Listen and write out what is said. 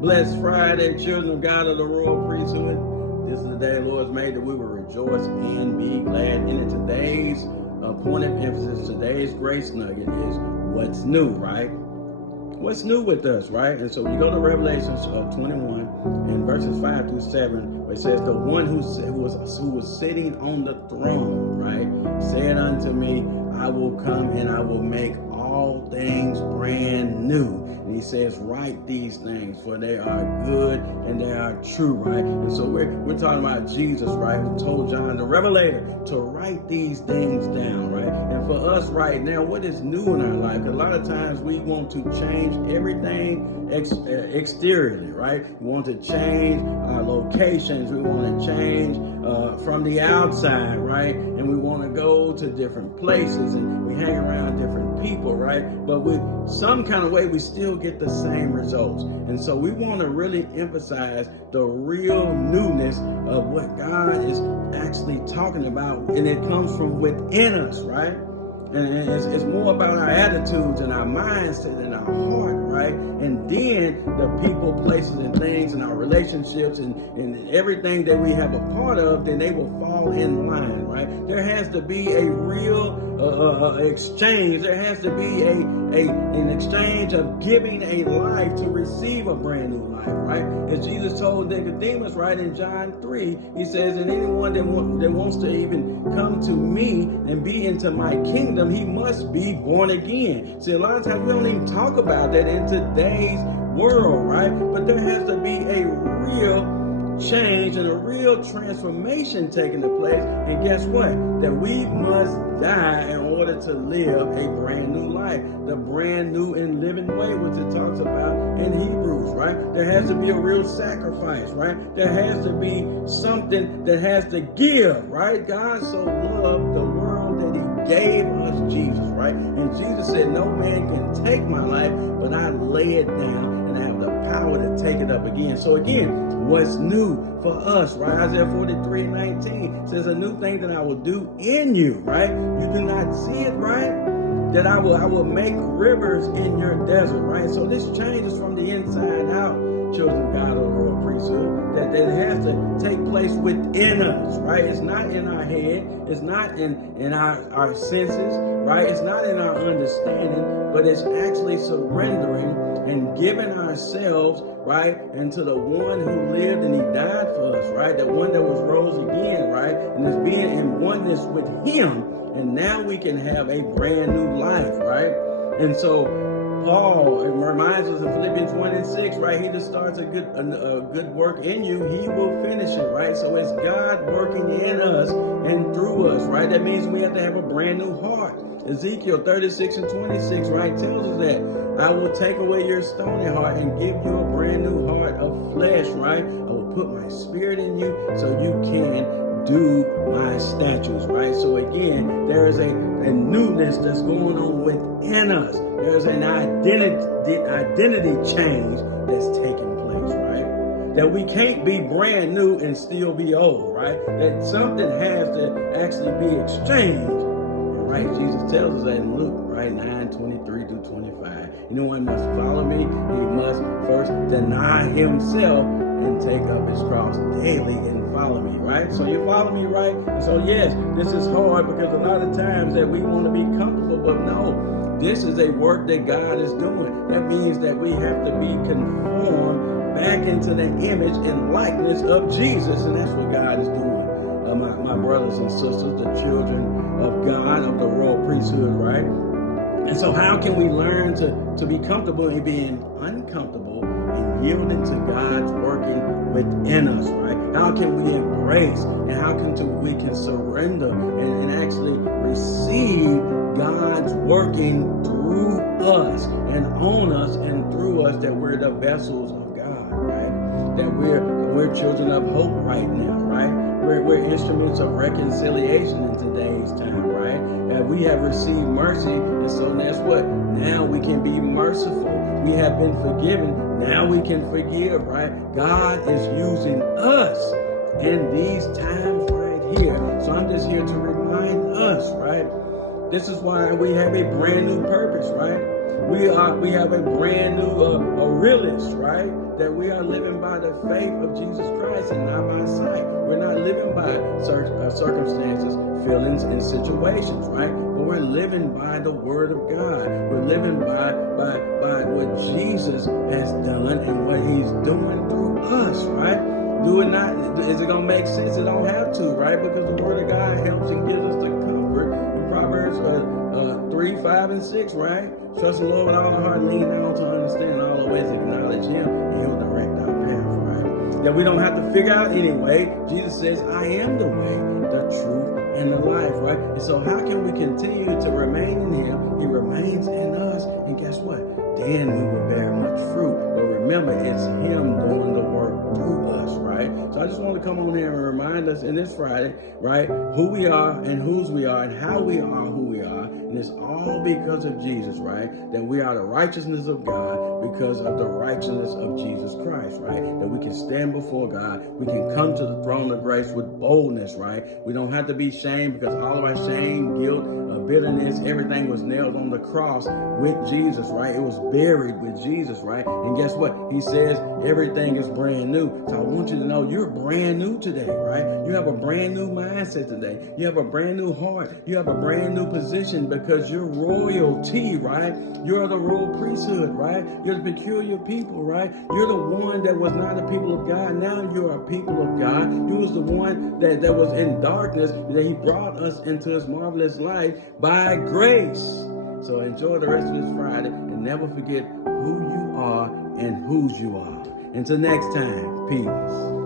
Blessed Friday, children of God of the royal priesthood. This is the day the Lord has made, that we will rejoice and be glad in it. Today's point of emphasis, today's grace nugget is what's new, right? What's new with us, right? And so you go to Revelations 21 and verses 5 through 7, where it says, the one who was sitting on the throne, right, said unto me, I will come and I will make all things brand new. And he says, write these things, for they are good and they are true, right? And so we're talking about Jesus, right, who told John the Revelator to write these things down, right? And for us right now, what is new in our life? A lot of times we want to change everything exteriorly, right? We want to change our locations. We want to change from the outside, right? And we want to go to different places, and we hang around different people, right? But with some kind of way, we still get the same results. And so we want to really emphasize the real newness of what God is actually talking about, and it comes from within us, right? And it's more about our attitudes and our mindset and our heart, right? And then the people, places, and things, and our relationships and everything that we have a part of, then they will fall in line, right? There has to be a real exchange. There has to be an exchange of giving a life to receive a brand new life, right? As Jesus told Nicodemus, right, in John 3, he says, and anyone that wants to even come to me and be into my kingdom, he must be born again. See, a lot of times we don't even talk about that in today's world, right? But there has to be a real change and a real transformation taking place. And guess what? That we must die in order to live a brand new life, the brand new and living way, which it talks about in Hebrews, right? There has to be a real sacrifice, right? There has to be something that has to give, right? God so loved the world that he gave us Jesus, right? And Jesus said, no man can take my life, but I lay it down and I have the power to take it up again. So again, what's new for us, right? Isaiah 43:19 says, a new thing that I will do in you, right? You do not see it, right? That I will make rivers in your desert, right? So this changes from the inside out, children of God of the royal priesthood, that has to take place within us, right? It's not in our head, it's not in our senses, right? It's not in our understanding, but it's actually surrendering and giving ourselves, right, into the one who lived and he died for us, right? The one that was rose again, right? And is being in oneness with him. And now we can have a brand new life, right? And so Paul, it reminds us in Philippians 1:6, right? He that starts a good work in you, he will finish it, right? So it's God working in us and through us, right? That means we have to have a brand new heart. Ezekiel 36:26, right, tells us that I will take away your stony heart and give you a brand new heart of flesh, right? I will put my spirit in you so you can do my statutes, right? So again, there is a newness that's going on within us. There's an identity change that's taking place, right? That we can't be brand new and still be old, right? That something has to actually be exchanged. Right? Jesus tells us that in Luke, right, 9:23-25. Anyone must follow me, he must first deny himself and take up his cross daily and follow me, right? So you follow me, right? And so yes, this is hard because a lot of times that we want to be comfortable, but no, this is a work that God is doing. That means that we have to be conformed back into the image and likeness of Jesus, and that's what God is doing. My brothers and sisters, the children of God, of the royal priesthood, right? And so how can we learn to be comfortable in being uncomfortable and yielding to God's working within us, right? How can we embrace and how can we surrender and actually receive God's working through us and on us and through us, that we're the vessels of God, right? That we're children of hope right now, right? We're instruments of reconciliation in today's time, right? We have received mercy, and so that's what? Now we can be merciful. We have been forgiven. Now we can forgive, right? God is using us in these times right here. So I'm just here to remind us, right? This is why we have a brand new purpose, right? We have a brand new realist, right? That we are living by the faith of Jesus Christ and not by sight. We're not living by circumstances, feelings, and situations, right? But we're living by the Word of God. We're living by what Jesus has done and what He's doing through us, right? Do it not? Is it gonna make sense? It don't have to, right? Because the Word of God helps and gives us the comfort in Proverbs 3, 5, and 6, right? Trust the Lord with all our heart, lean down to understand, all the ways acknowledge Him, and He'll direct our path, right? That we don't have to figure out anyway. Jesus says, I am the way, the truth, and the life, right? And so how can we continue to remain in Him? He remains in us, and guess what? Then we will bear much fruit. But remember, it's Him doing the work through us, right? So I just want to come on here and remind us in this Friday, right, who we are and whose we are and how we are who we are. And it's all because of Jesus, right? That we are the righteousness of God because of the righteousness of Jesus Christ, right? That we can stand before God. We can come to the throne of grace with boldness, right? We don't have to be shamed because all of our shame, guilt, bitterness, everything was nailed on the cross with Jesus, right? It was buried with Jesus, right? And guess what? He says everything is brand new. So I want you to know you're brand new today, right? You have a brand new mindset today. You have a brand new heart. You have a brand new position because you're royalty, right? You're the royal priesthood, right? You're the peculiar people, right? You're the one that was not a people of God. Now you're a people of God. You was the one that was in darkness, that He brought us into His marvelous light by grace. So enjoy the rest of this Friday and never forget who you are and whose you are. Until next time, peace.